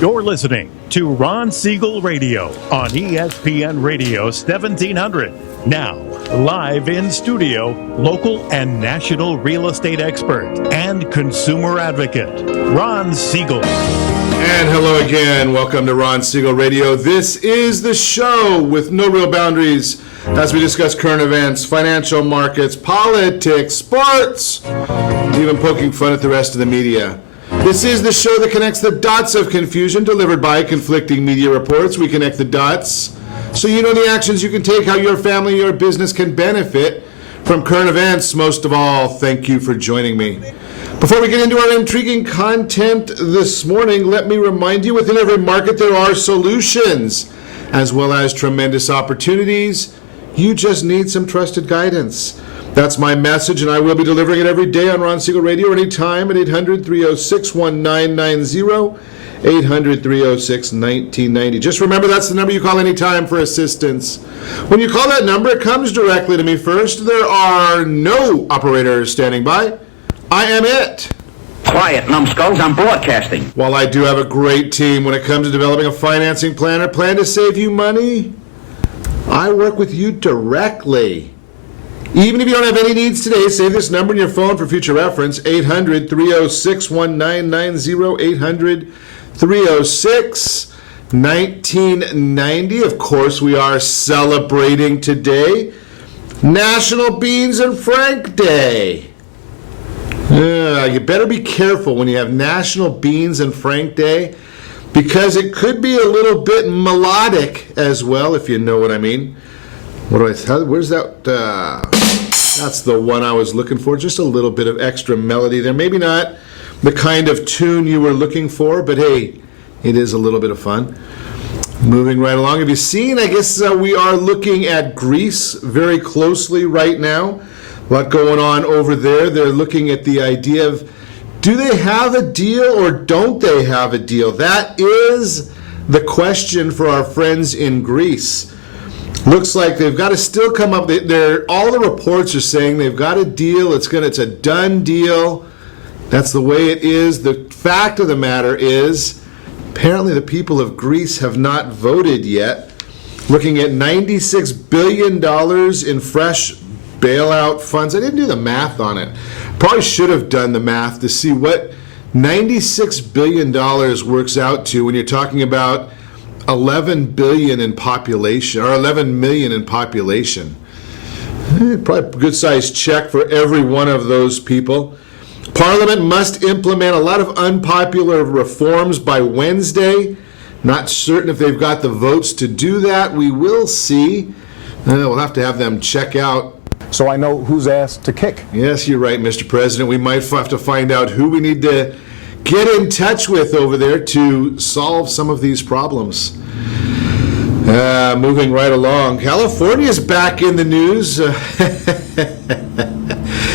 You're listening to Ron Siegel Radio on ESPN Radio 1700. Now, live in studio, local and national real estate expert and consumer advocate, Ron Siegel. And hello again. Welcome to Ron Siegel Radio. This is the show with no real boundaries as we discuss current events, financial markets, politics, sports, even poking fun at the rest of the media. This is the show that connects the dots of confusion delivered by conflicting media reports. We connect the dots so you know the actions you can take, how your family, your business can benefit from current events. Most of all, thank you for joining me. Before we get into our intriguing content this morning, let me remind you, within every market there are solutions as well as tremendous opportunities. You just need some trusted guidance. That's my message, and I will be delivering it every day on Ron Siegel Radio anytime at 800-306-1990, 800-306-1990. Just remember, that's the number you call anytime for assistance. When you call that number, it comes directly to me first. There are no operators standing by. I am it. Quiet, numbskulls, I'm broadcasting. While I do have a great team when it comes to developing a financing plan or plan to save you money, I work with you directly. Even if you don't have any needs today, save this number in your phone for future reference, 800-306-1990, 800-306-1990. Of course, we are celebrating today National Beans and Frank Day. You better be careful when you have National Beans and Frank Day, because it could be a little bit melodic as well, if you know what I mean. Where's that? That's the one I was looking for. Just a little bit of extra melody there. Maybe not the kind of tune you were looking for, but hey, it is a little bit of fun. Moving right along. Have you seen? I guess we are looking at Greece very closely right now. A lot going on over there. They're looking at the idea of, do they have a deal or don't they have a deal? That is the question for our friends in Greece. Looks like they've got to still come up. All the reports are saying they've got a deal. It's a done deal. That's the way it is. The fact of the matter is, apparently the people of Greece have not voted yet. Looking at $96 billion in fresh bailout funds. I didn't do the math on it. Probably should have done the math to see what $96 billion works out to when you're talking about 11 billion in population, or 11 million in population. Probably a good sized check for every one of those people. Parliament must implement a lot of unpopular reforms by Wednesday. Not certain if they've got the votes to do that. We will see. We'll have to have them check out. So I know whose ass to kick. Yes, you're right, Mr. President. We might have to find out who we need to get in touch with over there to solve some of these problems. Moving right along. California's back in the news.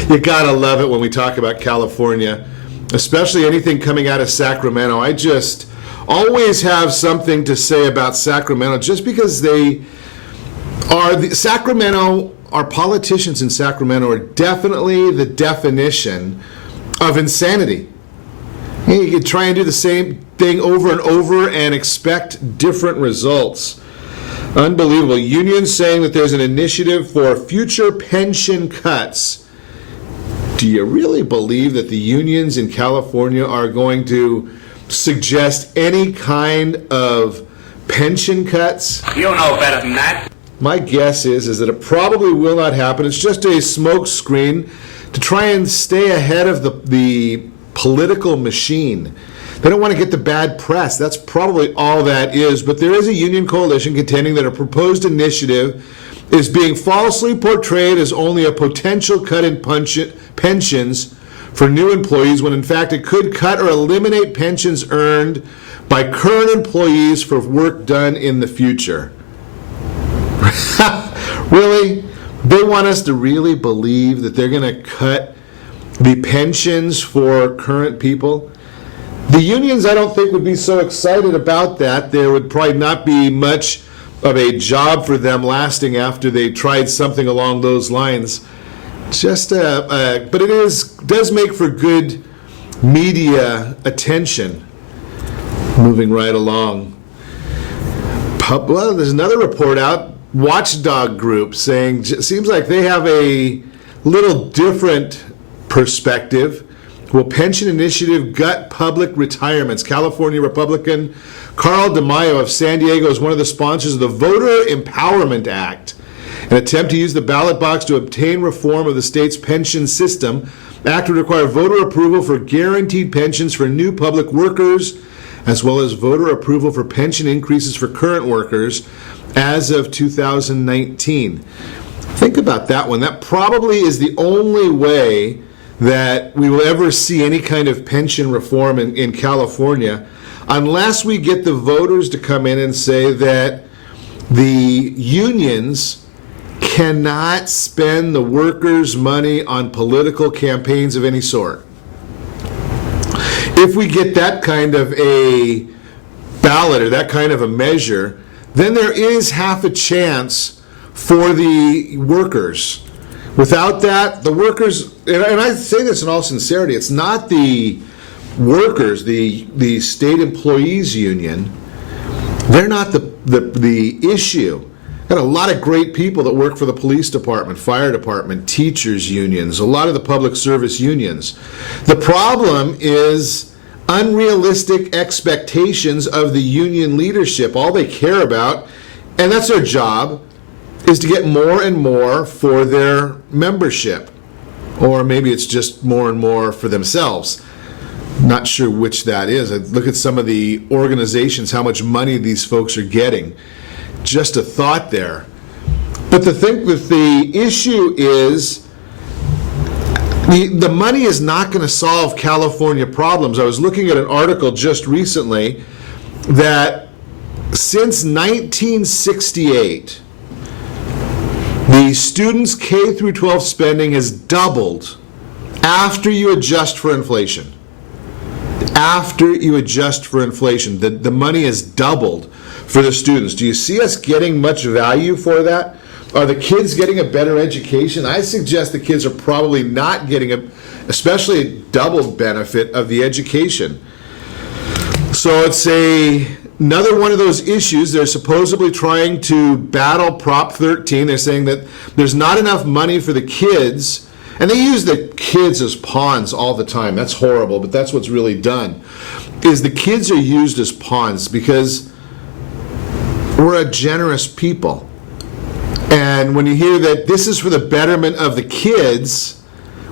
You gotta love it when we talk about California, especially anything coming out of Sacramento. I just always have something to say about Sacramento, just because they are our politicians in Sacramento are definitely the definition of insanity. You can try and do the same thing over and over and expect different results. Unbelievable. Unions saying that there's an initiative for future pension cuts. Do you really believe that the unions in California are going to suggest any kind of pension cuts? You know better than that. My guess is that it probably will not happen. It's just a smoke screen to try and stay ahead of the political machine. They don't want to get the bad press. That's probably all that is. But there is a union coalition contending that a proposed initiative is being falsely portrayed as only a potential cut in pensions for new employees, when in fact it could cut or eliminate pensions earned by current employees for work done in the future. Really? They want us to really believe that they're going to cut the pensions for current people? The unions, I don't think, would be so excited about that. There would probably not be much of a job for them lasting after they tried something along those lines. But it does make for good media attention. Moving right along. Well, there's another report out, watchdog group, saying it seems like they have a little different perspective. Will pension initiative gut public retirements? California Republican Carl DeMaio of San Diego is one of the sponsors of the Voter Empowerment Act, an attempt to use the ballot box to obtain reform of the state's pension system. The act would require voter approval for guaranteed pensions for new public workers, as well as voter approval for pension increases for current workers as of 2019. Think about that one. That probably is the only way that we will ever see any kind of pension reform in California, unless we get the voters to come in and say that the unions cannot spend the workers' money on political campaigns of any sort. If we get that kind of a ballot or that kind of a measure, then there is half a chance for the workers. Without that, the workers, and I say this in all sincerity, it's not the workers, the state employees union, they're not the issue. Got a lot of great people that work for the police department, fire department, teachers unions, a lot of the public service unions. The problem is unrealistic expectations of the union leadership. All they care about, and that's their job, is to get more and more for their membership. Or maybe it's just more and more for themselves. Not sure which that is. I look at some of the organizations, how much money these folks are getting. Just a thought there. But the issue is the money is not going to solve California problems. I was looking at an article just recently that since 1968, the students' K through 12 spending has doubled after you adjust for inflation. After you adjust for inflation, the money has doubled for the students. Do you see us getting much value for that? Are the kids getting a better education? I suggest the kids are probably not getting especially a double benefit of the education. So it's another one of those issues. They're supposedly trying to battle Prop 13. They're saying that there's not enough money for the kids, and they use the kids as pawns all the time. That's horrible, but that's what's really done, is the kids are used as pawns because we're a generous people. And when you hear that this is for the betterment of the kids,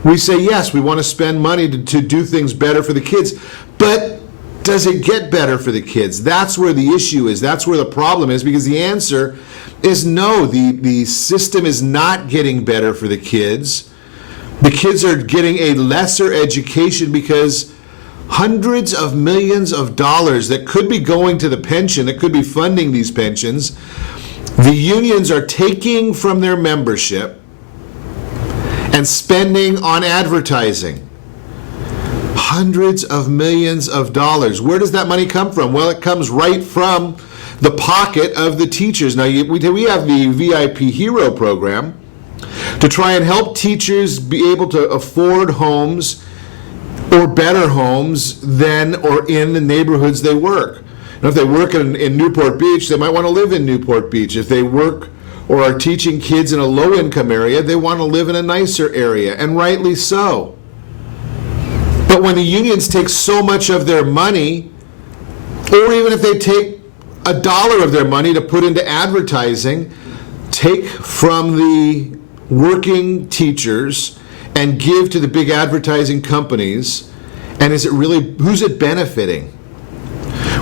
we say, yes, we want to spend money to do things better for the kids. But does it get better for the kids? That's where the issue is. That's where the problem is, because the answer is no. The system is not getting better for the kids. The kids are getting a lesser education because hundreds of millions of dollars that could be going to the pension, that could be funding these pensions, the unions are taking from their membership and spending on advertising. Hundreds of millions of dollars. Where does that money come from? Well, it comes right from the pocket of the teachers. Now, we have the VIP Hero program to try and help teachers be able to afford homes or better homes than or in the neighborhoods they work. If they work in Newport Beach, they might want to live in Newport Beach. If they work or are teaching kids in a low-income area, they want to live in a nicer area, and rightly so. But when the unions take so much of their money, or even if they take $1 of their money to put into advertising, take from the working teachers and give to the big advertising companies, and who's it benefiting?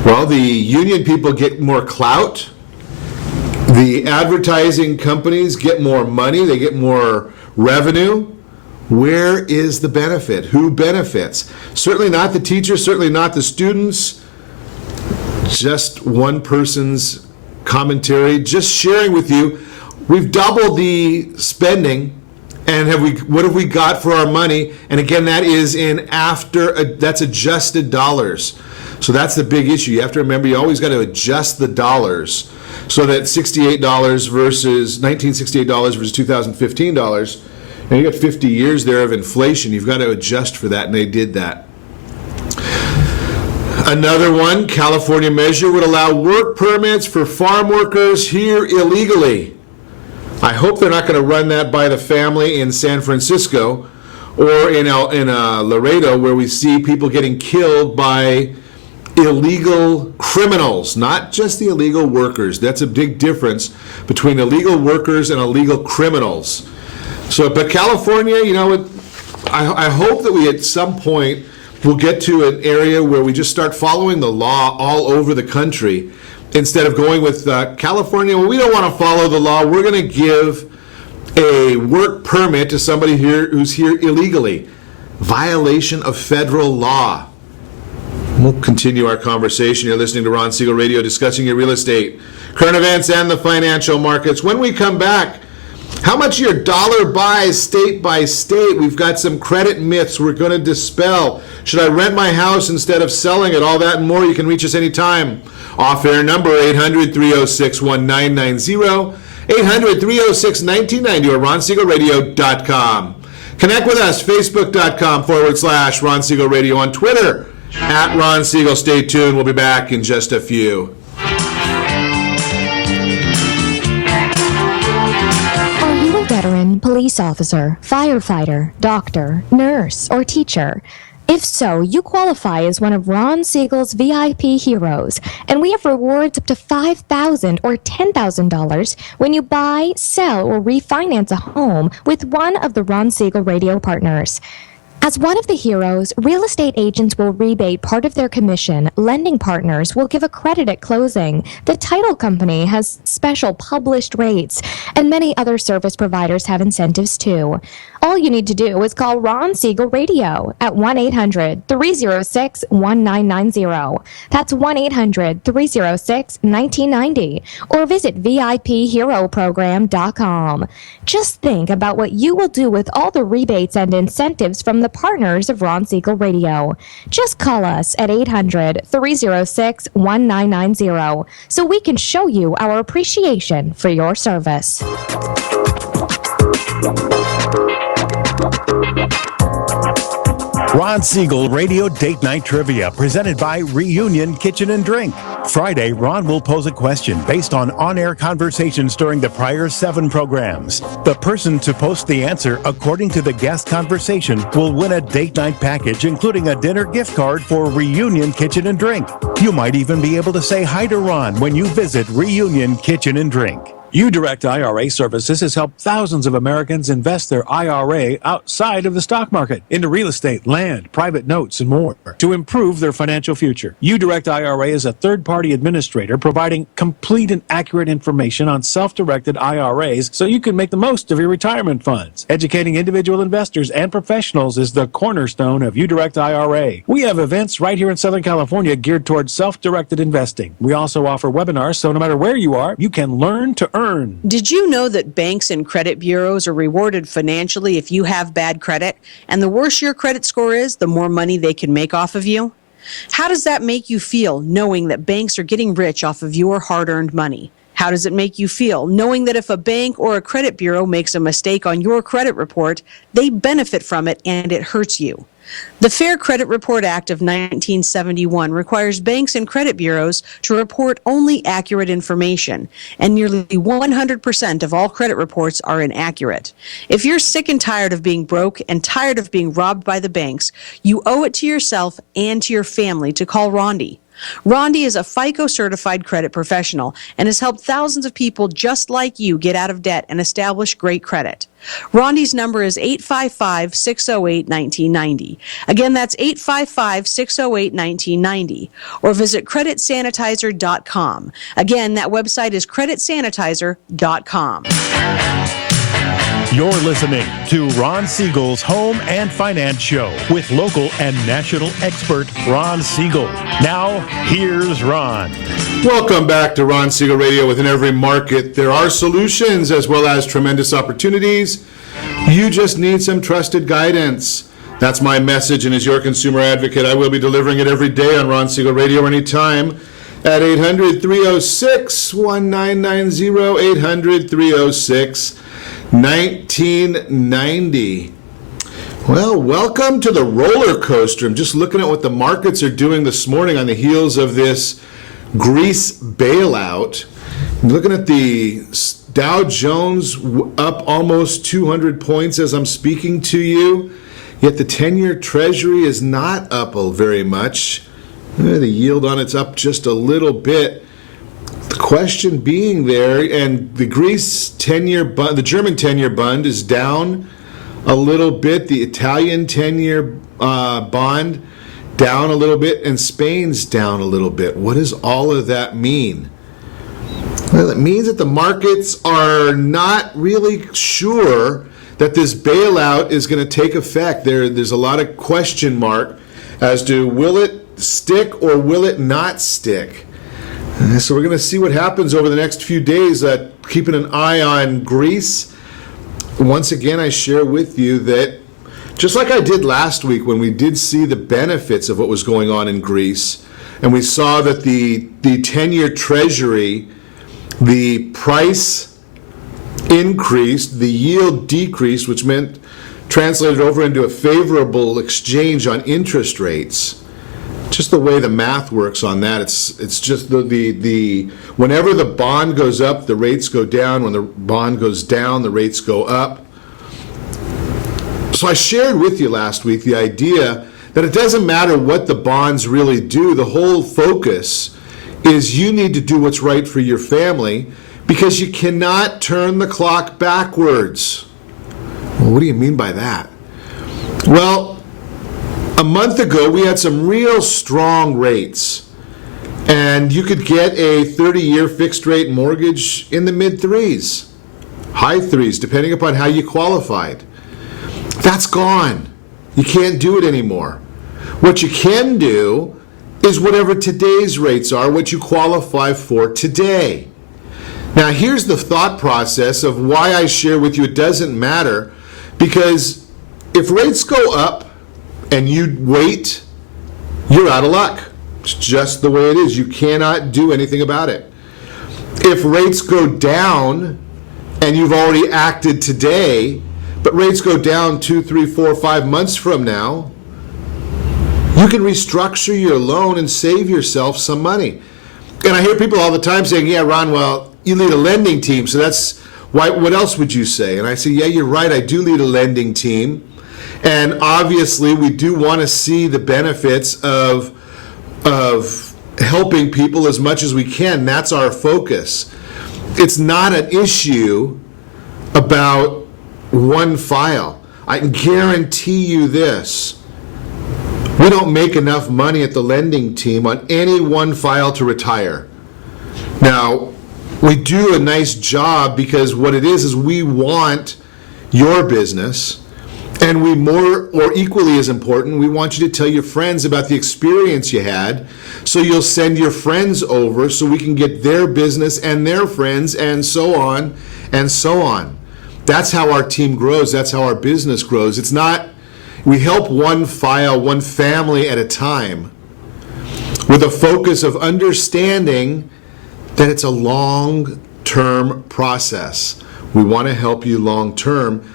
Well, the union people get more clout. The advertising companies get more money. They get more revenue. Where is the benefit? Who benefits? Certainly not the teachers, certainly not the students. Just one person's commentary, just sharing with you. We've doubled the spending, and what have we got for our money? And again, that is that's adjusted dollars. So that's the big issue. You have to remember, you always got to adjust the dollars so that $68 versus $1968 versus $2015. Now you got 50 years there of inflation. You've got to adjust for that, and they did that. Another one, California measure would allow work permits for farm workers here illegally. I hope they're not going to run that by the family in San Francisco or in Laredo, where we see people getting killed by illegal criminals, not just the illegal workers. That's a big difference between illegal workers and illegal criminals. So, but California, I hope that we at some point will get to an area where we just start following the law all over the country instead of going with California. Well, we don't want to follow the law. We're going to give a work permit to somebody here who's here illegally. Violation of federal law. We'll continue our conversation. You're listening to Ron Siegel Radio, discussing your real estate, current events, and the financial markets. When we come back, how much your dollar buys state by state? We've got some credit myths we're going to dispel. Should I rent my house instead of selling it? All that and more. You can reach us anytime. Off-air number 800-306-1990, 800-306-1990, or RonSiegelRadio.com. Connect with us, Facebook.com/Ron Siegel Radio, on Twitter, @Ron Siegel. Stay tuned. We'll be back in just a few. Veteran, police officer, firefighter, doctor, nurse, or teacher? If so, you qualify as one of Ron Siegel's VIP heroes, and we have rewards up to $5,000 or $10,000 when you buy, sell, or refinance a home with one of the Ron Siegel Radio partners. As one of the heroes, real estate agents will rebate part of their commission, lending partners will give a credit at closing, the title company has special published rates, and many other service providers have incentives too. All you need to do is call Ron Siegel Radio at 1-800-306-1990. That's 1-800-306-1990. Or visit VIPHeroProgram.com. Just think about what you will do with all the rebates and incentives from the partners of Ron Siegel Radio. Just call us at 800-306-1990 so we can show you our appreciation for your service. Ron Siegel Radio Date Night Trivia, presented by Reunion Kitchen and Drink. Friday, Ron will pose a question based on-air conversations during the prior 7 programs. The person to post the answer according to the guest conversation will win a date night package, including a dinner gift card for Reunion Kitchen and Drink. You might even be able to say hi to Ron when you visit Reunion Kitchen and Drink. UDirect IRA Services has helped thousands of Americans invest their IRA outside of the stock market into real estate, land, private notes, and more to improve their financial future. UDirect IRA is a third-party administrator providing complete and accurate information on self-directed IRAs so you can make the most of your retirement funds. Educating individual investors and professionals is the cornerstone of UDirect IRA. We have events right here in Southern California geared towards self-directed investing. We also offer webinars, so no matter where you are, you can learn to earn. Did you know that banks and credit bureaus are rewarded financially if you have bad credit? And the worse your credit score is, the more money they can make off of you? How does that make you feel, knowing that banks are getting rich off of your hard-earned money? How does it make you feel, knowing that if a bank or a credit bureau makes a mistake on your credit report, they benefit from it and it hurts you? The Fair Credit Report Act of 1971 requires banks and credit bureaus to report only accurate information, and nearly 100% of all credit reports are inaccurate. If you're sick and tired of being broke and tired of being robbed by the banks, you owe it to yourself and to your family to call Rondi. Rondi is a FICO-certified credit professional and has helped thousands of people just like you get out of debt and establish great credit. Rondi's number is 855-608-1990. Again, that's 855-608-1990. Or visit creditsanitizer.com. Again, that website is creditsanitizer.com. You're listening to Ron Siegel's Home and Finance Show with local and national expert Ron Siegel. Now, here's Ron. Welcome back to Ron Siegel Radio. Within every market, there are solutions as well as tremendous opportunities. You just need some trusted guidance. That's my message, and as your consumer advocate, I will be delivering it every day on Ron Siegel Radio anytime at 800-306-1990, 800-306-1990. Well, welcome to the roller coaster. I'm just looking at what the markets are doing this morning on the heels of this Greece bailout. I'm looking at the Dow Jones up almost 200 points as I'm speaking to you, yet the 10-year Treasury is not up very much. The yield on it's up just a little bit. The question being there, and the Greece 10-year bond, the German 10-year bond is down a little bit. The Italian 10-year bond down a little bit, and Spain's down a little bit. What does all of that mean? Well, it means that the markets are not really sure that this bailout is going to take effect. There's a lot of question mark as to will it stick or will it not stick. So we're going to see what happens over the next few days, keeping an eye on Greece. Once again, I share with you that just like I did last week when we did see the benefits of what was going on in Greece, and we saw that the 10-year Treasury, the price increased, the yield decreased, which meant translated over into a favorable exchange on interest rates. Just the way the math works on that, it's just the whenever the bond goes up, the rates go down. When the bond goes down, the rates go up. So I shared with you last week the idea that it doesn't matter what the bonds really do. The whole focus is you need to do what's right for your family because you cannot turn the clock backwards. Well, what do you mean by that? Well, a month ago, we had some real strong rates, and you could get a 30-year fixed-rate mortgage in the mid-threes, high threes, depending upon how you qualified. That's gone. You can't do it anymore. What you can do is whatever today's rates are, what you qualify for today. Now, here's the thought process of why I share with you it doesn't matter, because if rates go up, and you wait, you're out of luck. It's just the way it is. You cannot do anything about it. If rates go down and you've already acted today, but rates go down 2, 3, 4, 5 months from now, you can restructure your loan and save yourself some money. And I hear people all the time saying, yeah, Ron, well, you lead a lending team, so that's why. What else would you say? And I say, yeah, you're right, I do lead a lending team. And obviously, we do want to see the benefits of helping people as much as we can. That's our focus. It's not an issue about one file. I can guarantee you this. We don't make enough money at the lending team on any one file to retire. Now, we do a nice job because what it is we want your business. And we more, or equally as important, we want you to tell your friends about the experience you had, so you'll send your friends over so we can get their business and their friends and so on and so on. That's how our team grows. That's how our business grows. It's not, we help one file, one family at a time with a focus of understanding that it's a long-term process. We want to help you long-term.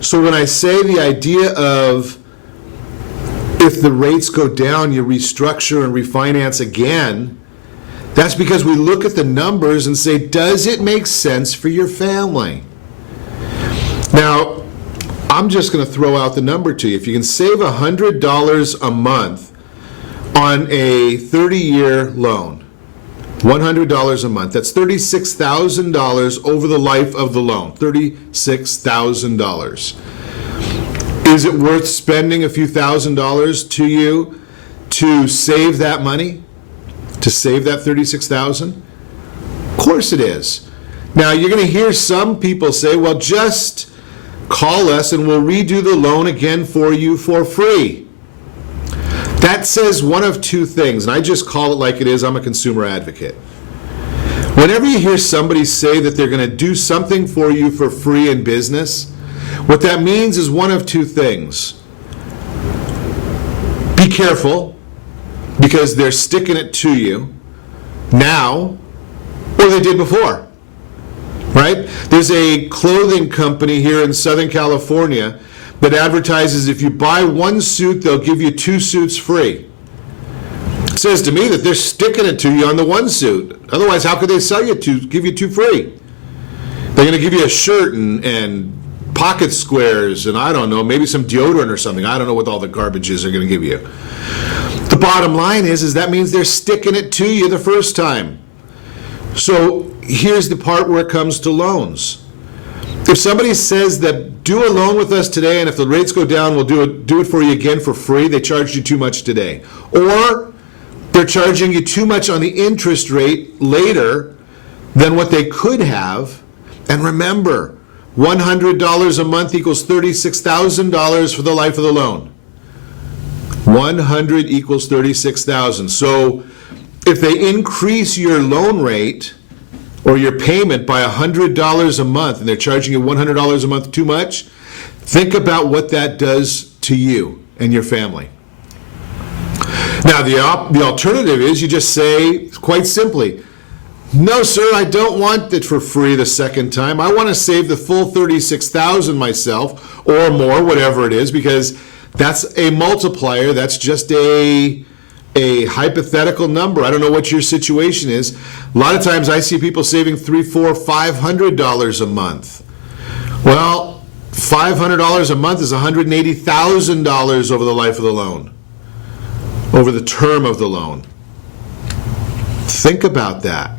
So when I say the idea of if the rates go down, you restructure and refinance again, that's because we look at the numbers and say, does it make sense for your family? Now, I'm just going to throw out the number to you. If you can save $100 a month on a 30-year loan, $100 a month. That's $36,000 over the life of the loan. $36,000. Is it worth spending a few $1,000s to you to save that money? To save that $36,000? Of course it is. Now you're going to hear some people say, well, just call us and we'll redo the loan again for you for free. That says one of two things, and I just call it like it is. I'm a consumer advocate. Whenever you hear somebody say that they're going to do something for you for free in business, what that means is one of two things. Be careful, because they're sticking it to you now, or they did before. Right? There's a clothing company here in Southern California that advertises if you buy one suit, they'll give you 2 suits free. It says to me that they're sticking it to you on the one suit. Otherwise, how could they sell you 2, give you 2 free? They're going to give you a shirt and pocket squares and I don't know, maybe some deodorant or something. I don't know what all the garbage is they're going to give you. The bottom line is that means they're sticking it to you the first time. So here's the part where it comes to loans. If somebody says that do a loan with us today and if the rates go down, we'll do it for you again for free, they charged you too much today. Or they're charging you too much on the interest rate later than what they could have. And remember, $100 a month equals $36,000 for the life of the loan. 100 equals 36,000. So if they increase your loan rate or your payment by $100 a month and they're charging you $100 a month too much, think about what that does to you and your family. Now, the alternative is you just say, quite simply, no, sir, I don't want it for free the second time. I want to save the full $36,000 myself or more, whatever it is, because that's a multiplier. That's just a hypothetical number. I don't know what your situation is. A lot of times I see people saving $300, $400, $500 a month. Well, $500 a month is $180,000 over the life of the loan, over the term of the loan. Think about that.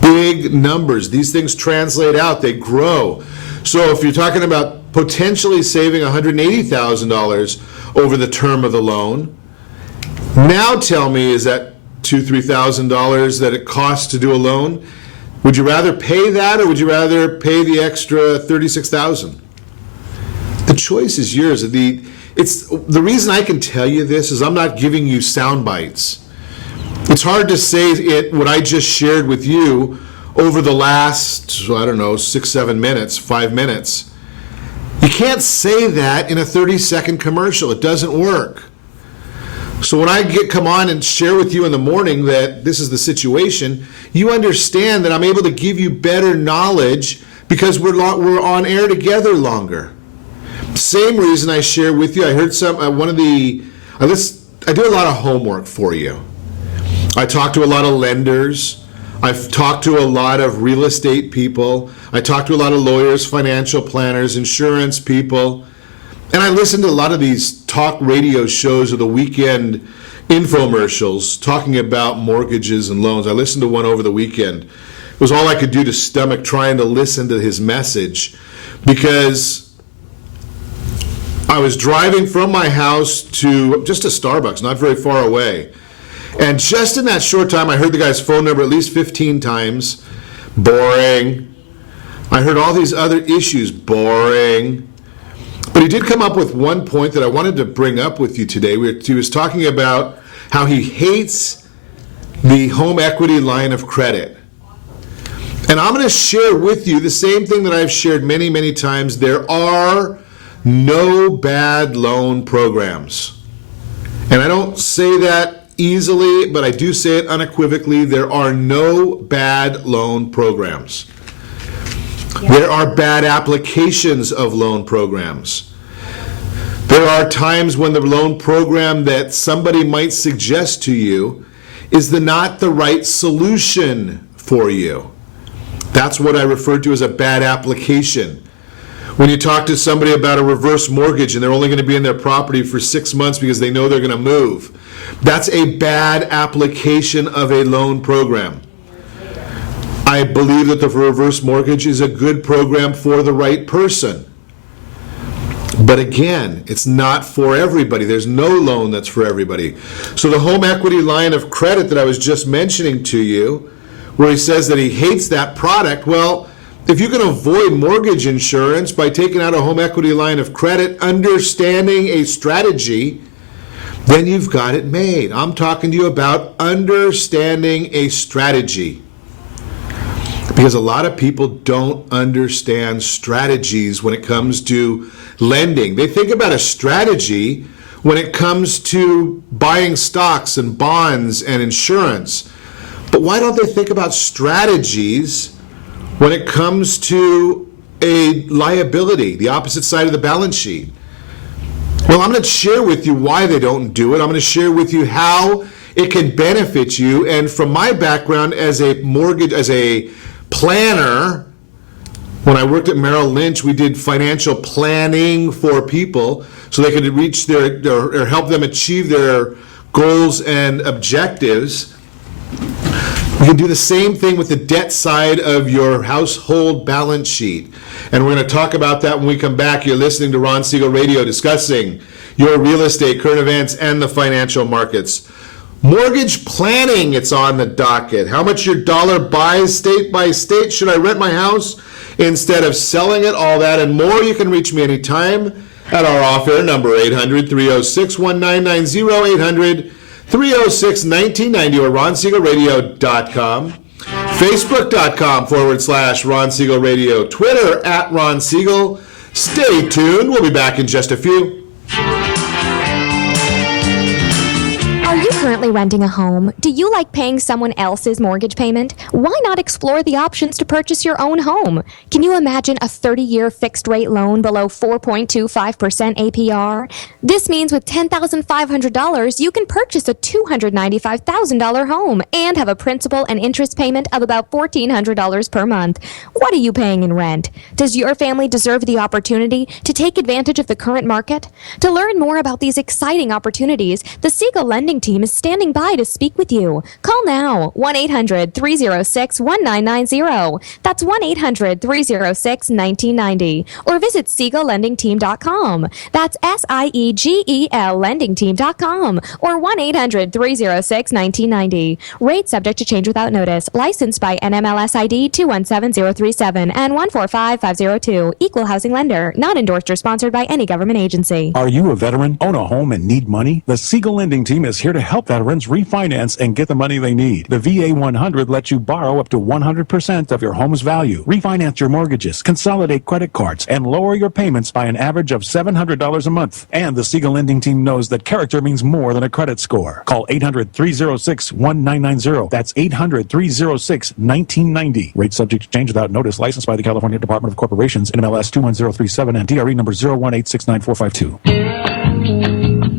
Big numbers. These things translate out. They grow. So if you're talking about potentially saving $180,000 over the term of the loan, now tell me, is that $2,000, $3,000 that it costs to do a loan? Would you rather pay that or would you rather pay the extra $36,000? The choice is yours. The reason I can tell you this is I'm not giving you sound bites. It's hard to say what I just shared with you over the last, 6-7 minutes, 5 minutes. You can't say that in a 30-second commercial. It doesn't work. So when I come on and share with you in the morning that this is the situation, you understand that I'm able to give you better knowledge because we're on air together longer. Same reason I share with you. I heard I do a lot of homework for you. I talk to a lot of lenders. I've talked to a lot of real estate people. I talk to a lot of lawyers, financial planners, insurance people. And I listen to a lot of these talk radio shows of the weekend infomercials talking about mortgages and loans. I listened to one over the weekend. It was all I could do to stomach trying to listen to his message because I was driving from my house to just a Starbucks, not very far away. And just in that short time, I heard the guy's phone number at least 15 times. Boring. I heard all these other issues. Boring. But he did come up with one point that I wanted to bring up with you today. He was talking about how he hates the home equity line of credit. And I'm going to share with you the same thing that I've shared many, many times. There are no bad loan programs. And I don't say that easily, but I do say it unequivocally. There are no bad loan programs. There are bad applications of loan programs. There are times when the loan program that somebody might suggest to you is not the right solution for you. That's what I refer to as a bad application. When you talk to somebody about a reverse mortgage and they're only going to be in their property for 6 months because they know they're going to move, that's a bad application of a loan program. I believe that the reverse mortgage is a good program for the right person. But again, it's not for everybody. There's no loan that's for everybody. So the home equity line of credit that I was just mentioning to you, where he says that he hates that product, well, if you can avoid mortgage insurance by taking out a home equity line of credit, understanding a strategy, then you've got it made. I'm talking to you about understanding a strategy. Because a lot of people don't understand strategies when it comes to lending. They think about a strategy when it comes to buying stocks and bonds and insurance. But why don't they think about strategies when it comes to a liability, the opposite side of the balance sheet. Well, I'm going to share with you why they don't do it. I'm going to share with you how it can benefit you. And from my background as a planner, when I worked at Merrill Lynch, we did financial planning for people so they could reach or help them achieve their goals and objectives. You can do the same thing with the debt side of your household balance sheet. And we're going to talk about that when we come back. You're listening to Ron Siegel Radio discussing your real estate, current events, and the financial markets. Mortgage planning, it's on the docket. How much your dollar buys state by state. Should I rent my house instead of selling it? All that and more. You can reach me anytime at our off-air number, 800-306-1990, 800-306-1990, or ronsiegelradio.com. Facebook.com/Ron Siegel Radio. Twitter @Ron Siegel. Stay tuned. We'll be back in just a few. Are you currently renting a home? Do you like paying someone else's mortgage payment? Why not explore the options to purchase your own home? Can you imagine a 30-year fixed-rate loan below 4.25% APR? This means with $10,500, you can purchase a $295,000 home and have a principal and interest payment of about $1,400 per month. What are you paying in rent? Does your family deserve the opportunity to take advantage of the current market? To learn more about these exciting opportunities, the Siegel Lending Team is standing by to speak with you. Call now, 1-800-306-1990. That's 1-800-306-1990. Or visit SiegelLendingTeam.com. That's SIEGEL LendingTeam.com. Or 1-800-306-1990. Rate subject to change without notice. Licensed by NMLS ID 217037 and 145502. Equal housing lender. Not endorsed or sponsored by any government agency. Are you a veteran, own a home, and need money? The Siegel Lending Team is here to help veterans refinance and get the money they need. The VA 100 lets you borrow up to 100% of your home's value, refinance your mortgages, consolidate credit cards, and lower your payments by an average of $700 a month. And the Siegel Lending Team knows that character means more than a credit score. Call 800-306-1990. That's 800-306-1990. Rate subject to change without notice. Licensed by the California Department of Corporations, NMLS 21037 and DRE number 018694522.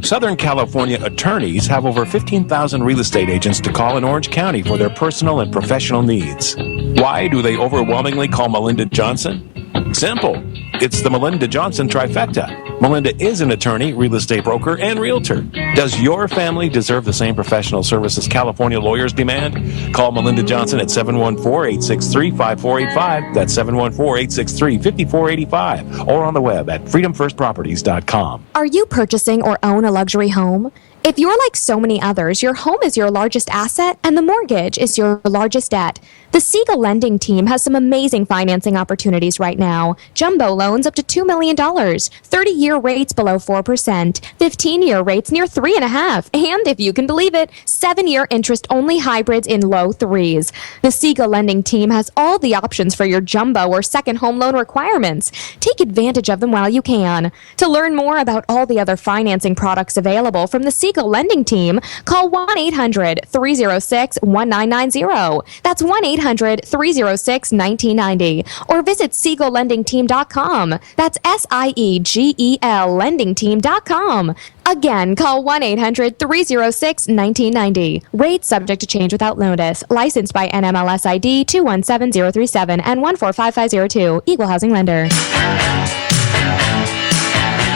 Southern California attorneys have over 15,000 real estate agents to call in Orange County for their personal and professional needs. Why do they overwhelmingly call Melinda Johnson? Simple. It's the Melinda Johnson trifecta. Melinda is an attorney, real estate broker, and realtor. Does your family deserve the same professional services California lawyers demand? Call Melinda Johnson at 714-863-5485. That's 714-863-5485. Or on the web at freedomfirstproperties.com. Are you purchasing or own a luxury home? If you're like so many others, your home is your largest asset and the mortgage is your largest debt. The Siegel Lending Team has some amazing financing opportunities right now. Jumbo loans up to $2 million, 30-year rates below 4%, 15-year rates near 3.5%, and if you can believe it, 7-year interest-only hybrids in low 3s. The Siegel Lending Team has all the options for your jumbo or second home loan requirements. Take advantage of them while you can. To learn more about all the other financing products available from the Siegel Lending Team, call 1-800-306-1990. That's 1-800-306-1990. Or visit SiegelLendingTeam.com. That's SIEGEL LendingTeam.com. Again, call 1-800-306-1990. Rates subject to change without notice. Licensed by NMLS ID 217037 and 145502. Equal housing lender.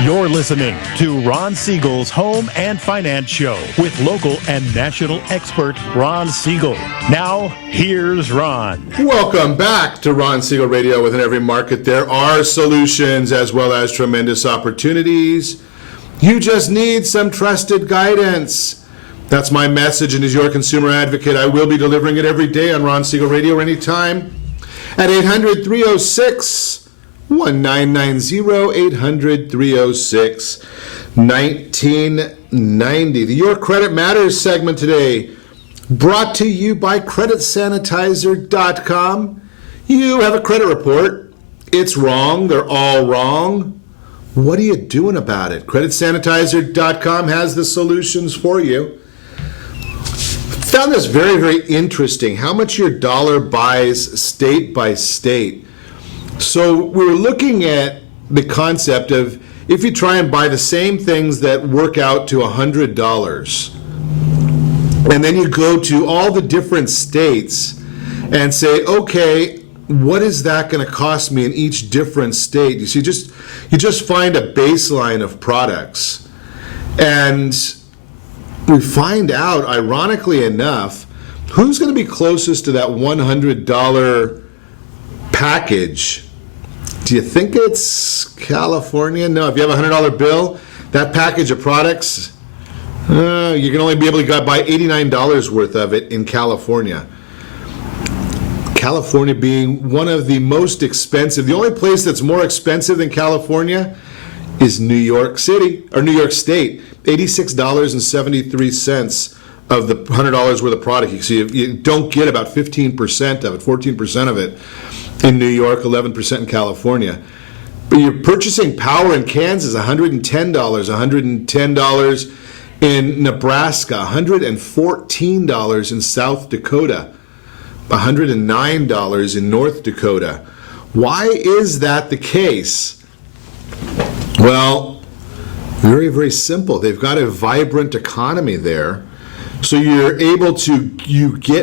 You're listening to Ron Siegel's Home and Finance Show with local and national expert Ron Siegel. Now, here's Ron. Welcome back to Ron Siegel Radio. Within every market, there are solutions as well as tremendous opportunities. You just need some trusted guidance. That's my message, and as your consumer advocate, I will be delivering it every day on Ron Siegel Radio or anytime at 800-306-1990, 800-306-1990. The Your Credit Matters segment today brought to you by CreditSanitizer.com. You have a credit report. It's wrong. They're all wrong. What are you doing about it? CreditSanitizer.com has the solutions for you. Found this very, very interesting. How much your dollar buys state by state. So we're looking at the concept of if you try and buy the same things that work out to $100, and then you go to all the different states and say, okay, what is that going to cost me in each different state? You see, you just find a baseline of products, and we find out, ironically enough, who's going to be closest to that $100 package. Do you think it's California? No, if you have a $100 bill, that package of products, you can only be able to buy $89 worth of it in California. California being one of the most expensive. The only place that's more expensive than California is New York City, or New York State. $86.73 of the $100 worth of product. So you don't get about 15% of it, 14% of it in New York, 11% in California. But you're purchasing power in Kansas, $110, $110 in Nebraska, $114 in South Dakota, $109 in North Dakota. Why is that the case? Well, very, very simple. They've got a vibrant economy there. So you're able to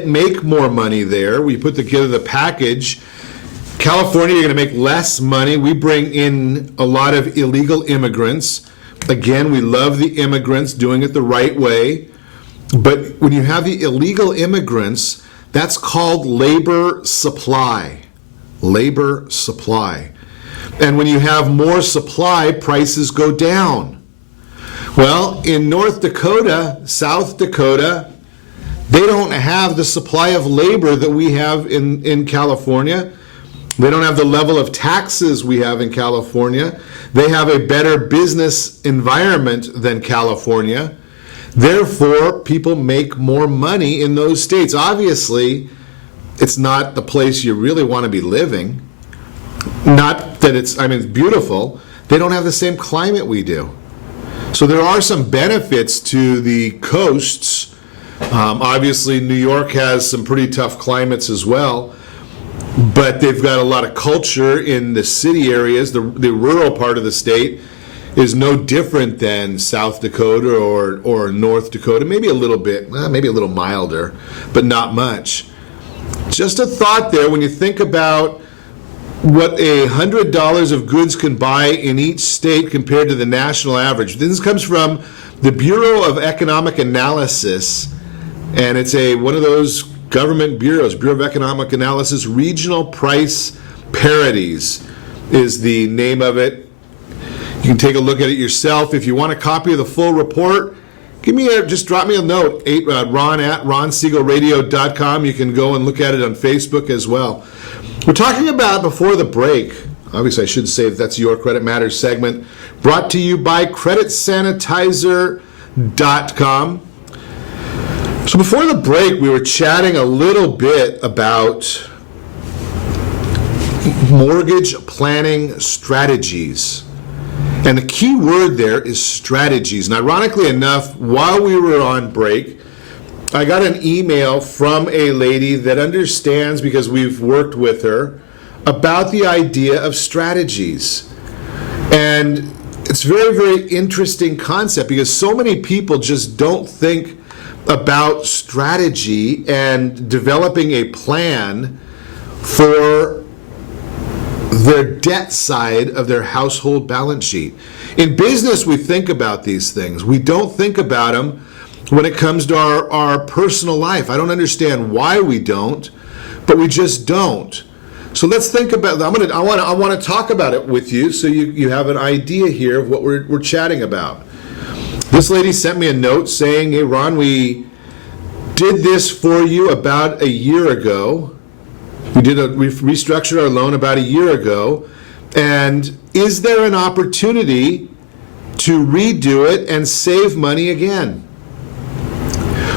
make more money there. We put together the package. California, you're going to make less money. We bring in a lot of illegal immigrants. Again, we love the immigrants doing it the right way. But when you have the illegal immigrants, that's called labor supply. Labor supply. And when you have more supply, prices go down. Well, in North Dakota, South Dakota, they don't have the supply of labor that we have in California. They don't have the level of taxes we have in California. They have a better business environment than California. Therefore, people make more money in those states. Obviously, it's not the place you really want to be living. Not that it's beautiful. They don't have the same climate we do. So there are some benefits to the coasts. Obviously, New York has some pretty tough climates as well. But they've got a lot of culture in the city areas. The rural part of the state is no different than South Dakota or North Dakota. Maybe a little bit, maybe a little milder, but not much. Just a thought there when you think about what $100 of goods can buy in each state compared to the national average. This comes from the Bureau of Economic Analysis, and it's one of those government bureaus, Bureau of Economic Analysis. Regional price parities is the name of it. You can take a look at it yourself. If you want a copy of the full report, just drop me a note, Ron at ronsiegelradio.com. You can go and look at it on Facebook as well. We're talking about, before the break, obviously I should say that's your Credit Matters segment, brought to you by creditsanitizer.com. So before the break, we were chatting a little bit about mortgage planning strategies. And the key word there is strategies. And ironically enough, while we were on break, I got an email from a lady that understands, because we've worked with her, about the idea of strategies. And it's a very, very interesting concept because so many people just don't think about strategy and developing a plan for their debt side of their household balance sheet. In business, we think about these things. We don't think about them when it comes to our personal life. I don't understand why we don't, but we just don't. So let's think about. I want to talk about it with you, so you have an idea here of what we're chatting about. This lady sent me a note saying, "Hey Ron, we did this for you about a year ago. We restructured our loan about a year ago, and is there an opportunity to redo it and save money again?"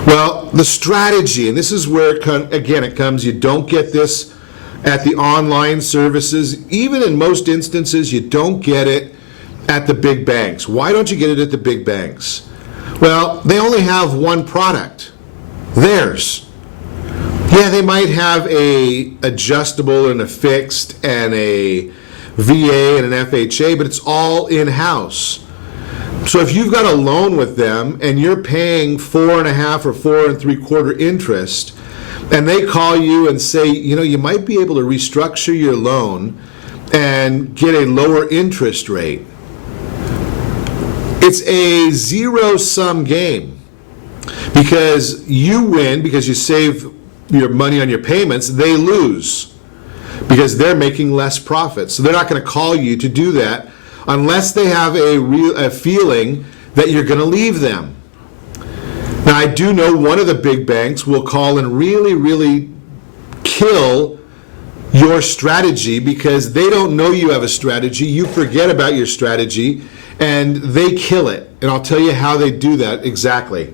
Well, the strategy, and this is where it comes. You don't get this at the online services. Even in most instances, you don't get it at the big banks. Why don't you get it at the big banks? Well, they only have one product, theirs. Yeah, they might have a adjustable and a fixed and a VA and an FHA, but it's all in-house. So if you've got a loan with them and you're paying 4.5 or 4 3/4 interest, and they call you and say, you might be able to restructure your loan and get a lower interest rate, it's a zero-sum game, because you win because you save your money on your payments, they lose because they're making less profit. So they're not going to call you to do that unless they have a feeling that you're going to leave them. Now, I do know one of the big banks will call and really, really kill your strategy because they don't know you have a strategy. You forget about your strategy and they kill it. And I'll tell you how they do that exactly.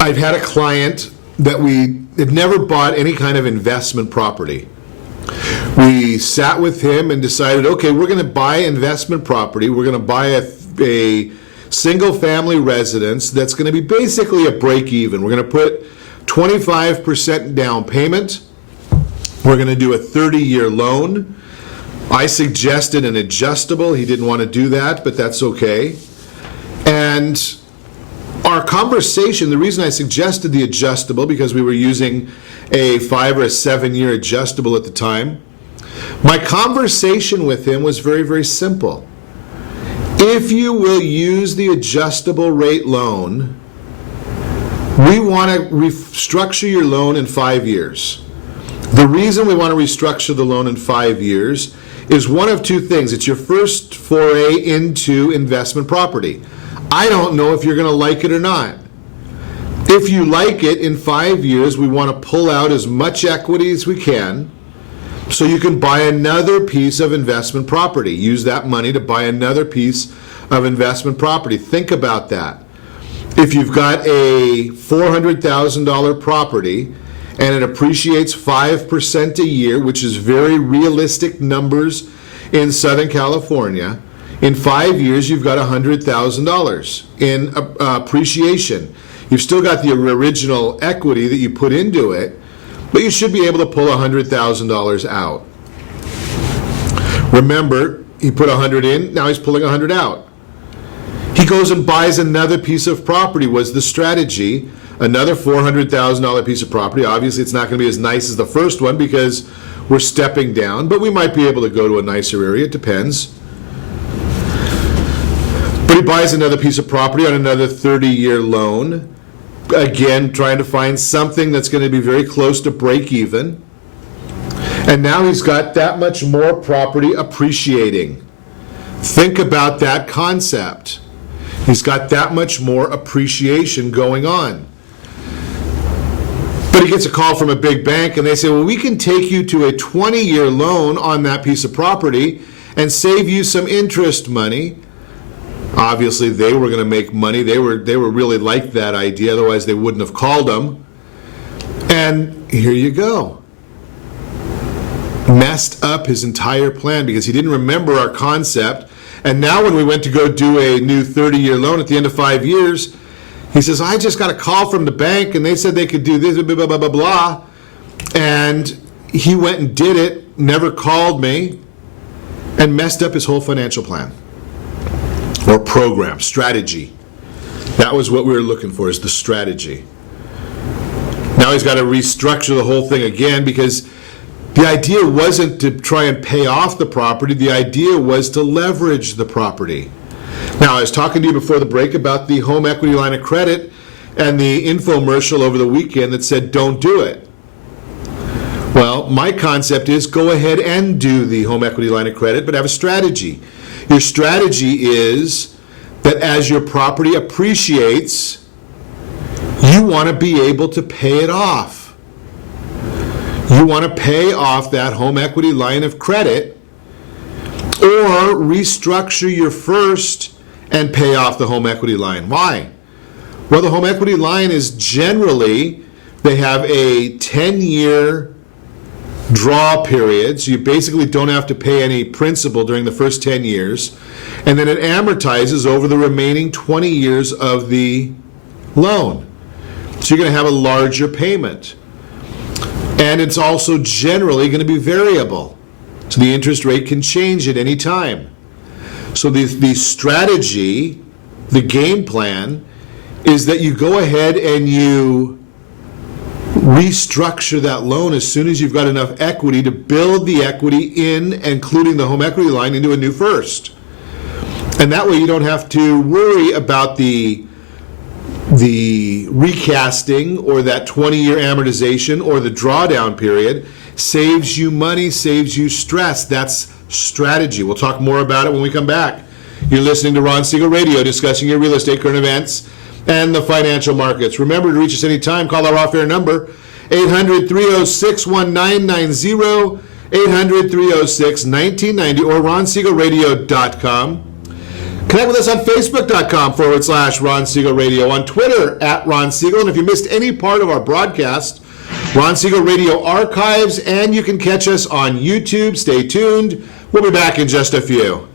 I've had a client that we had never bought any kind of investment property. We sat with him and decided, okay, we're going to buy investment property. We're going to buy a single family residence that's going to be basically a break even. We're going to put 25% down payment. We're going to do a 30-year loan. I suggested an adjustable. He didn't want to do that, but that's okay. And our conversation, the reason I suggested the adjustable, because we were using a 5 or a 7-year adjustable at the time, my conversation with him was very, very simple. If you will use the adjustable rate loan, we want to restructure your loan in 5 years. The reason we want to restructure the loan in 5 years is one of two things. It's your first foray into investment property. I don't know if you're going to like it or not. If you like it, in 5 years, we want to pull out as much equity as we can so you can buy another piece of investment property. Use that money to buy another piece of investment property. Think about that. If you've got a $400,000 property and it appreciates 5% a year, which is very realistic numbers in Southern California, in 5 years, you've got $100,000 in appreciation. You've still got the original equity that you put into it, but you should be able to pull $100,000 out. Remember, he put 100 in, now he's pulling 100 out. He goes and buys another piece of property, was the strategy, another $400,000 piece of property. Obviously, it's not going to be as nice as the first one because we're stepping down, but we might be able to go to a nicer area, it depends. But he buys another piece of property on another 30-year loan, again, trying to find something that's going to be very close to break even. And now he's got that much more property appreciating. Think about that concept. He's got that much more appreciation going on. But he gets a call from a big bank and they say, well, we can take you to a 20-year loan on that piece of property and save you some interest money. Obviously, they were going to make money. They were really like that idea, otherwise they wouldn't have called them. And here you go. Messed up his entire plan because he didn't remember our concept. And now when we went to go do a new 30-year loan at the end of 5 years, he says, I just got a call from the bank and they said they could do this, blah, blah, blah, blah, blah. And he went and did it, never called me, and messed up his whole financial plan. Or program, strategy. That was what we were looking for, is the strategy. Now he's got to restructure the whole thing again because the idea wasn't to try and pay off the property. The idea was to leverage the property. Now, I was talking to you before the break about the home equity line of credit and the infomercial over the weekend that said, don't do it. Well, my concept is go ahead and do the home equity line of credit, but have a strategy. Your strategy is that as your property appreciates, you want to be able to pay it off. You want to pay off that home equity line of credit or restructure your first and pay off the home equity line. Why? Well, the home equity line is generally, they have a 10-year draw period, so you basically don't have to pay any principal during the first 10 years, and then it amortizes over the remaining 20 years of the loan. So you're going to have a larger payment. And it's also generally going to be variable. So the interest rate can change at any time. So the strategy, the game plan, is that you go ahead and you restructure that loan as soon as you've got enough equity to build the equity in, including the home equity line, into a new first. And that way you don't have to worry about the recasting or that 20-year amortization or the drawdown period. Saves you money, saves you stress. That's strategy. We'll talk more about it when we come back. You're listening to Ron Siegel Radio, discussing your real estate current events and the financial markets. Remember to reach us anytime. Call our off-air number, 800-306-1990, 800-306-1990, or ronsiegelradio.com. Connect with us on Facebook.com/Ron Siegel Radio, on Twitter @Ron Siegel. And if you missed any part of our broadcast, Ron Siegel Radio archives, and you can catch us on YouTube. Stay tuned. We'll be back in just a few.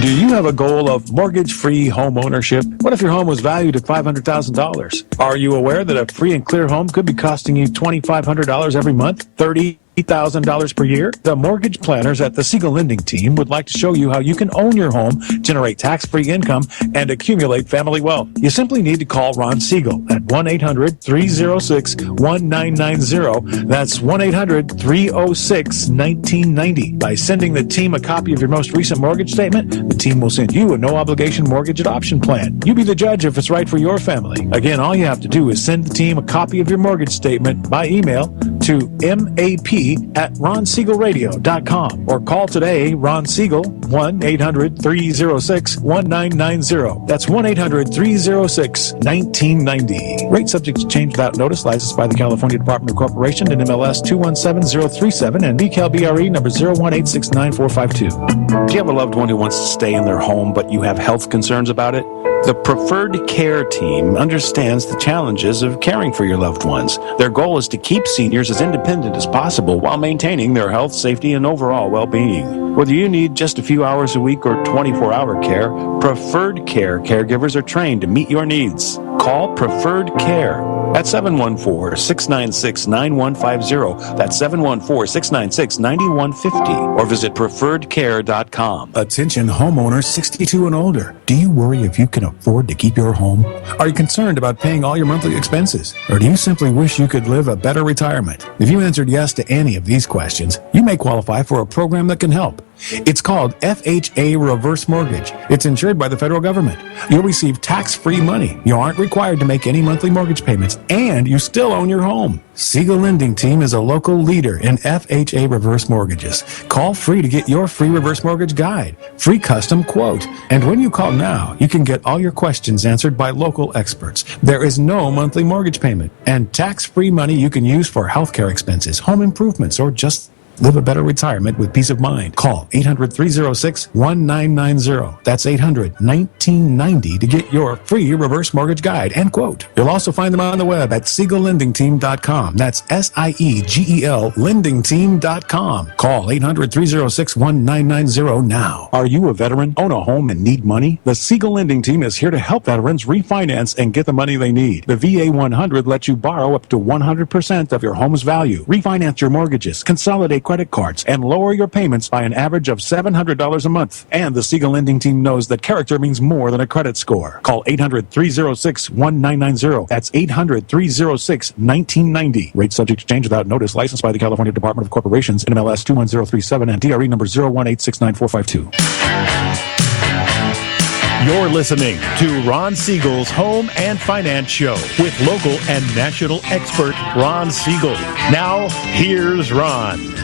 Do you have a goal of mortgage-free home ownership? What if your home was valued at $500,000? Are you aware that a free and clear home could be costing you $2,500 every month, $30,000 per year? The mortgage planners at the Siegel Lending Team would like to show you how you can own your home, generate tax-free income, and accumulate family wealth. You simply need to call Ron Siegel at 1-800-306-1990. That's 1-800-306-1990. By sending the team a copy of your most recent mortgage statement, the team will send you a no-obligation mortgage adoption plan. You be the judge if it's right for your family. Again, all you have to do is send the team a copy of your mortgage statement by email to MAP@RonSiegelRadio.com, or call today Ron Siegel, 1-800-306-1990. That's 1-800-306-1990. Rate subject to change without notice. Licensed by the California Department of Corporation and MLS 217037 and BCAL-BRE number 018694552. Do you have a loved one who wants to stay in their home but you have health concerns about it? The Preferred Care Team understands the challenges of caring for your loved ones. Their goal is to keep seniors as independent as possible while maintaining their health, safety, and overall well-being. Whether you need just a few hours a week or 24-hour care, Preferred Care caregivers are trained to meet your needs. Call Preferred Care at 714-696-9150. That's 714-696-9150. Or visit preferredcare.com. Attention homeowners 62 and older. Do you worry if you can afford to keep your home? Are you concerned about paying all your monthly expenses? Or do you simply wish you could live a better retirement? If you answered yes to any of these questions, you may qualify for a program that can help. It's called FHA Reverse Mortgage. It's insured by the federal government. You'll receive tax-free money. You aren't required to make any monthly mortgage payments, and you still own your home. Siegel Lending Team is a local leader in FHA reverse mortgages. Call free to get your free reverse mortgage guide, free custom quote. And when you call now, you can get all your questions answered by local experts. There is no monthly mortgage payment, and tax-free money you can use for healthcare expenses, home improvements, or just live a better retirement with peace of mind. Call 800-306-1990. That's 800-1990 to get your free reverse mortgage guide and quote. You'll also find them on the web at SiegelLendingTeam.com. That's SIEGEL LendingTeam.com. Call 800-306-1990 now. Are you a veteran, own a home, and need money? The Siegel Lending Team is here to help veterans refinance and get the money they need. The VA 100 lets you borrow up to 100% of your home's value, refinance your mortgages, consolidate credit cards, and lower your payments by an average of $700 a month. And the Siegel Lending Team knows that character means more than a credit score. Call 800-306-1990. That's 800-306-1990. Rate subject to change without notice. Licensed by the California Department of Corporations, NMLS 21037 and DRE number 018694552. You're listening to Ron Siegel's Home and Finance Show with local and national expert Ron Siegel. Now, here's Ron.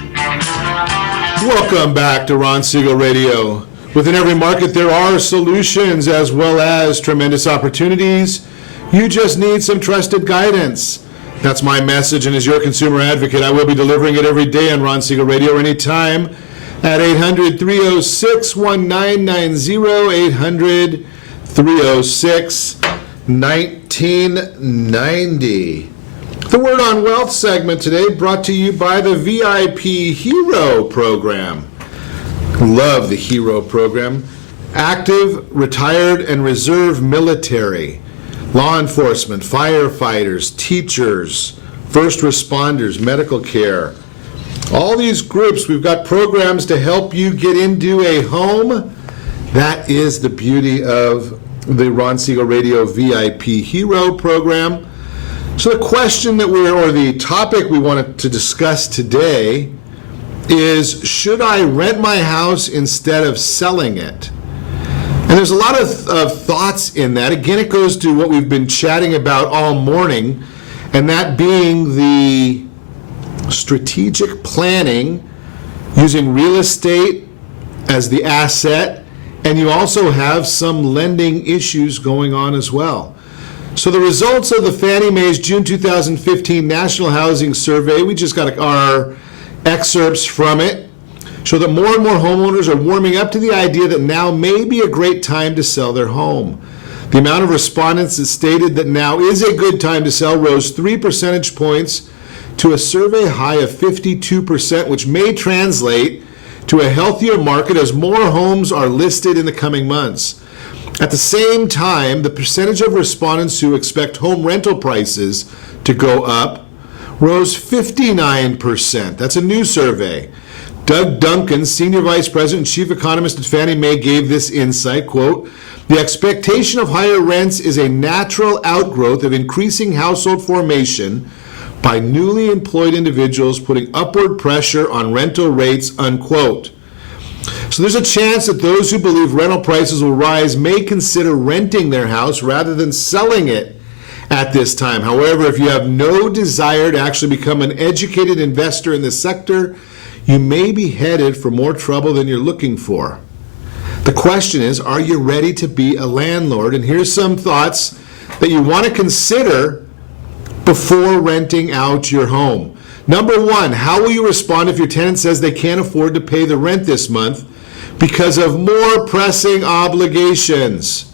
Welcome back to Ron Siegel Radio. Within every market, there are solutions as well as tremendous opportunities. You just need some trusted guidance. That's my message, and as your consumer advocate, I will be delivering it every day on Ron Siegel Radio anytime at 800-306-1990, 800-306-1990. The Word on Wealth segment today brought to you by the VIP Hero Program. Love the Hero Program. active, retired, and reserve military, law enforcement, firefighters, teachers, first responders, medical care. All these groups, we've got programs to help you get into a home. That is the beauty of the Ron Siegel Radio VIP Hero program. So the question that the topic we wanted to discuss today is, should I rent my house instead of selling it? And there's a lot of thoughts in that. Again, it goes to what we've been chatting about all morning, and that being the strategic planning using real estate as the asset, and you also have some lending issues going on as well. So the results of the Fannie Mae's June 2015 National Housing Survey, we just got our excerpts from it, show that more and more homeowners are warming up to the idea that now may be a great time to sell their home. The amount of respondents that stated that now is a good time to sell rose 3 percentage points to a survey high of 52%, which may translate to a healthier market as more homes are listed in the coming months. At the same time, the percentage of respondents who expect home rental prices to go up rose 59%. That's a new survey. Doug Duncan, Senior Vice President and Chief Economist at Fannie Mae, gave this insight, quote, "The expectation of higher rents is a natural outgrowth of increasing household formation by newly employed individuals putting upward pressure on rental rates," unquote. So there's a chance that those who believe rental prices will rise may consider renting their house rather than selling it at this time. However, if you have no desire to actually become an educated investor in this sector, you may be headed for more trouble than you're looking for. The question is, are you ready to be a landlord? And here's some thoughts that you want to consider before renting out your home. Number one, how will you respond if your tenant says they can't afford to pay the rent this month because of more pressing obligations?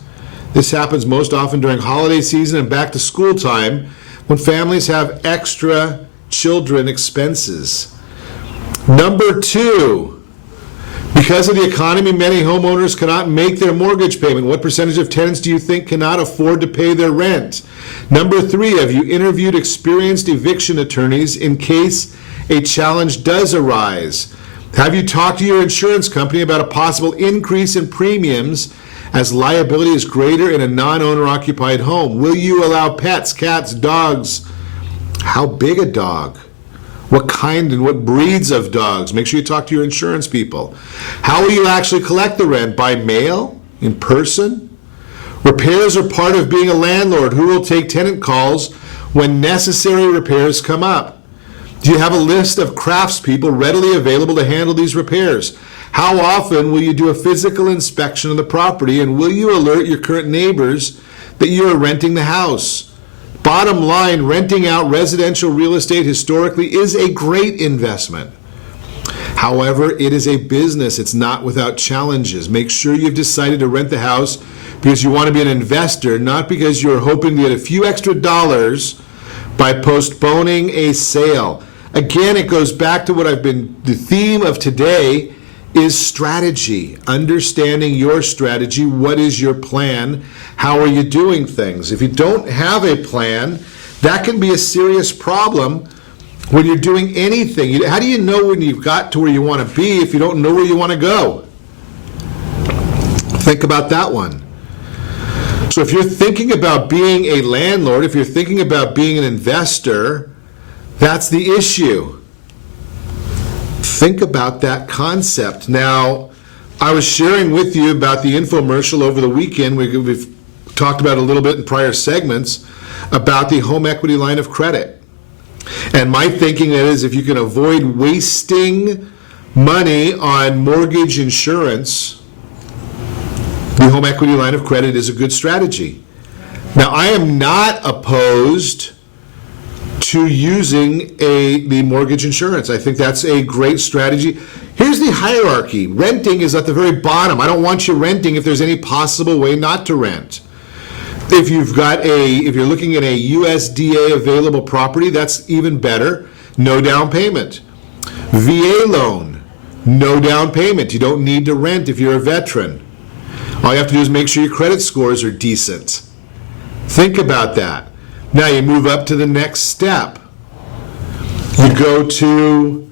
This happens most often during holiday season and back to school time when families have extra children expenses. Number two, because of the economy, many homeowners cannot make their mortgage payment. What percentage of tenants do you think cannot afford to pay their rent? Number three, have you interviewed experienced eviction attorneys in case a challenge does arise? Have you talked to your insurance company about a possible increase in premiums as liability is greater in a non-owner occupied home? Will you allow pets, cats, dogs? How big a dog? What kind and what breeds of dogs? Make sure you talk to your insurance people. How will you actually collect the rent? By mail? In person? Repairs are part of being a landlord. Who will take tenant calls when necessary repairs come up? Do you have a list of craftspeople readily available to handle these repairs? How often will you do a physical inspection of the property, and will you alert your current neighbors that you are renting the house? Bottom line, renting out residential real estate historically is a great investment. However, it is a business. It's not without challenges. Make sure you've decided to rent the house because you want to be an investor, not because you're hoping to get a few extra dollars by postponing a sale. Again, it goes back to the theme of today is strategy. Understanding your strategy. What is your plan? How are you doing things? If you don't have a plan, that can be a serious problem when you're doing anything. How do you know when you've got to where you want to be if you don't know where you want to go? Think about that one. So if you're thinking about being a landlord, if you're thinking about being an investor, that's the issue. Think about that concept. Now, I was sharing with you about the infomercial over the weekend. We've talked about it a little bit in prior segments about the home equity line of credit. And my thinking is if you can avoid wasting money on mortgage insurance, the home equity line of credit is a good strategy. Now, I am not opposed to using the mortgage insurance. I think that's a great strategy. Here's the hierarchy. Renting is at the very bottom. I don't want you renting if there's any possible way not to rent. If you're looking at a USDA available property, that's even better. No down payment. VA loan, no down payment. You don't need to rent if you're a veteran. All you have to do is make sure your credit scores are decent. Think about that. Now you move up to the next step. You go to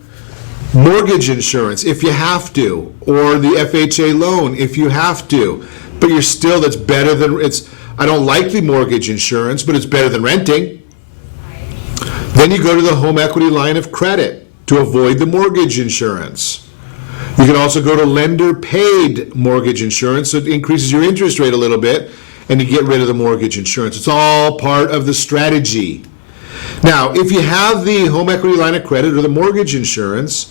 mortgage insurance if you have to, or the FHA loan if you have to. But you're still, that's better than, I don't like the mortgage insurance, but it's better than renting. Then you go to the home equity line of credit to avoid the mortgage insurance. You can also go to lender-paid mortgage insurance, so it increases your interest rate a little bit, and you get rid of the mortgage insurance. It's all part of the strategy. Now, if you have the home equity line of credit or the mortgage insurance,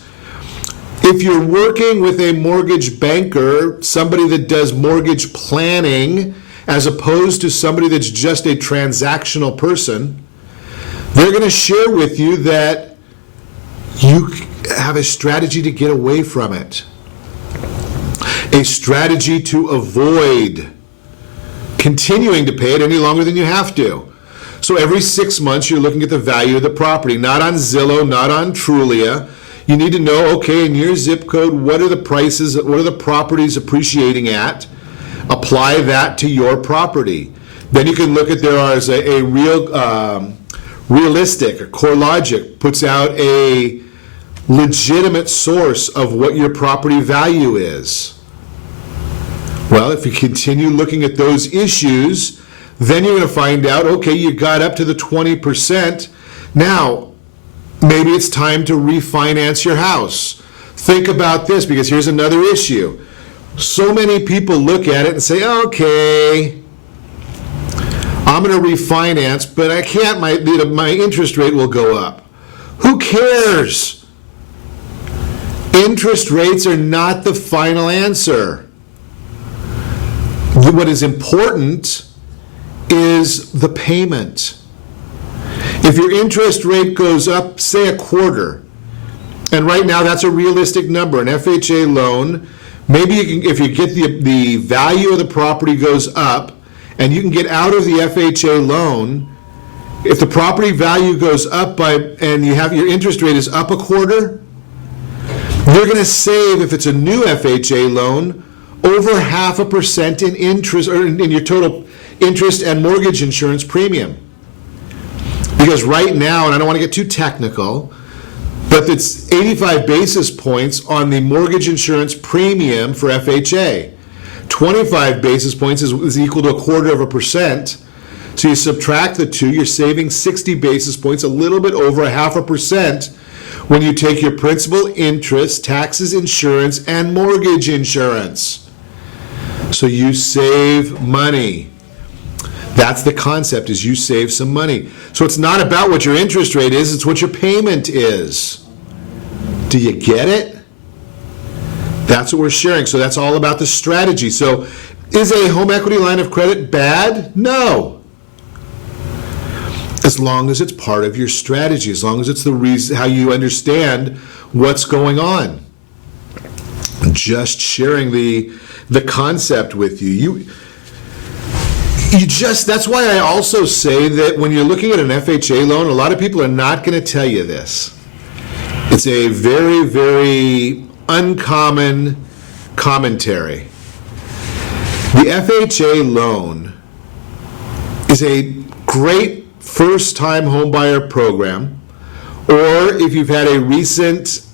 if you're working with a mortgage banker, somebody that does mortgage planning, as opposed to somebody that's just a transactional person, they're going to share with you that you have a strategy to get away from it. A strategy to avoid continuing to pay it any longer than you have to. So every 6 months you're looking at the value of the property, not on Zillow, not on Trulia. You need to know, okay, in your zip code, what are the prices, what are the properties appreciating at? Apply that to your property. Then you can look at, there is a realistic, or CoreLogic puts out a legitimate source of what your property value is. Well, if you continue looking at those issues, then you're going to find out, okay, you got up to the 20%. Now, maybe it's time to refinance your house. Think about this, because here's another issue. So many people look at it and say, okay, I'm going to refinance, but I can't, my interest rate will go up. Who cares? Interest rates are not the final answer. What is important is the payment. If your interest rate goes up, say a quarter, and right now that's a realistic number, an FHA loan, maybe you can, if you get the value of the property goes up, and you can get out of the FHA loan, if the property value goes up and you have your interest rate is up a quarter, you're going to save, if it's a new FHA loan, over 0.5% in interest, or in your total interest and mortgage insurance premium. Because right now, and I don't want to get too technical, but it's 85 basis points on the mortgage insurance premium for FHA. 25 basis points is equal to 0.25%. So you subtract the two, you're saving 60 basis points, a little bit over 0.5%, when you take your principal, interest, taxes, insurance, and mortgage insurance. So you save money. That's the concept, is you save some money. So it's not about what your interest rate is, it's what your payment is. Do you get it? That's what we're sharing. So that's all about the strategy. So is a home equity line of credit bad? No. As long as it's part of your strategy, as long as it's the reason, how you understand what's going on. Just sharing the concept with you. You just, that's why I also say that when you're looking at an FHA loan, a lot of people are not going to tell you this. It's a very, very uncommon commentary. The FHA loan is a great first-time homebuyer program, or if you've had a recent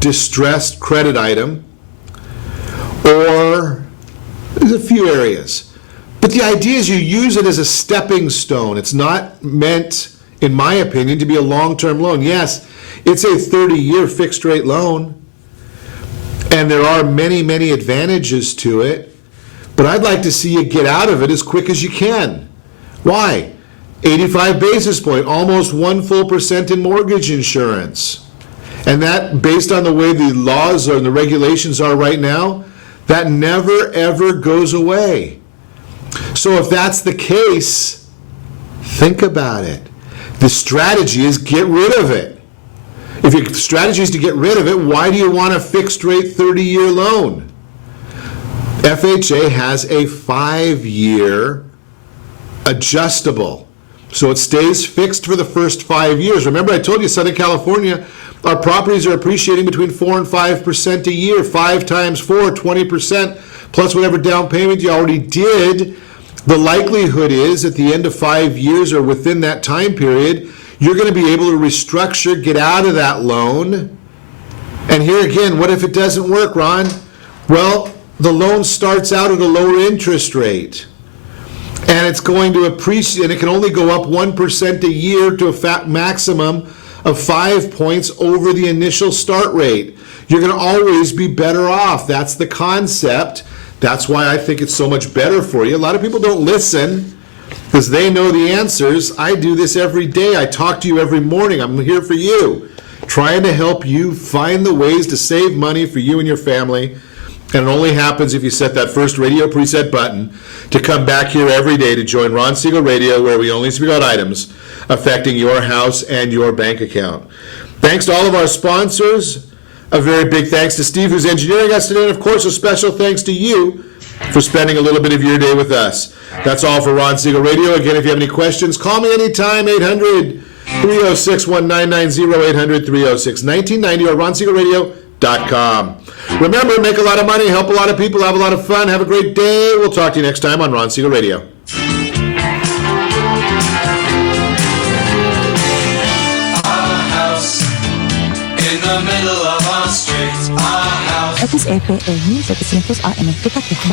distressed credit item, or there's a few areas. But the idea is you use it as a stepping stone. It's not meant, in my opinion, to be a long-term loan. Yes, it's a 30-year fixed-rate loan, and there are many, many advantages to it, but I'd like to see you get out of it as quick as you can. Why? 85 basis point, almost 1% in mortgage insurance. And that, based on the way the laws and the regulations are right now, that never, ever goes away. So if that's the case, think about it. The strategy is get rid of it. If your strategy is to get rid of it, why do you want a fixed-rate 30-year loan? FHA has a 5-year adjustable. So it stays fixed for the first 5 years. Remember, I told you Southern California, our properties are appreciating between 4 and 5% a year. 5 times 4, 20%. plus whatever down payment you already did, the likelihood is at the end of 5 years or within that time period, you're going to be able to restructure, get out of that loan. And here again, what if it doesn't work, Ron? Well, the loan starts out at a lower interest rate. And it's going to appreciate, and it can only go up 1% a year to a maximum of 5 points over the initial start rate. You're going to always be better off. That's the concept. That's why I think it's so much better for you. A lot of people don't listen because they know the answers. I do this every day. I talk to you every morning. I'm here for you, trying to help you find the ways to save money for you and your family. And it only happens if you set that first radio preset button to come back here every day to join Ron Siegel Radio, where we only speak about items affecting your house and your bank account. Thanks to all of our sponsors. A very big thanks to Steve, who's engineering us today, and of course a special thanks to you for spending a little bit of your day with us. That's all for Ron Siegel Radio. Again, if you have any questions, call me anytime, 800-306-1990, 800-306-1990, or ronsiegelradio.com. Remember, make a lot of money, help a lot of people, have a lot of fun. Have a great day. We'll talk to you next time on Ron Siegel Radio. XEPE 1700 AM,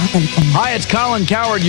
Balikan. Hi, it's Colin Coward.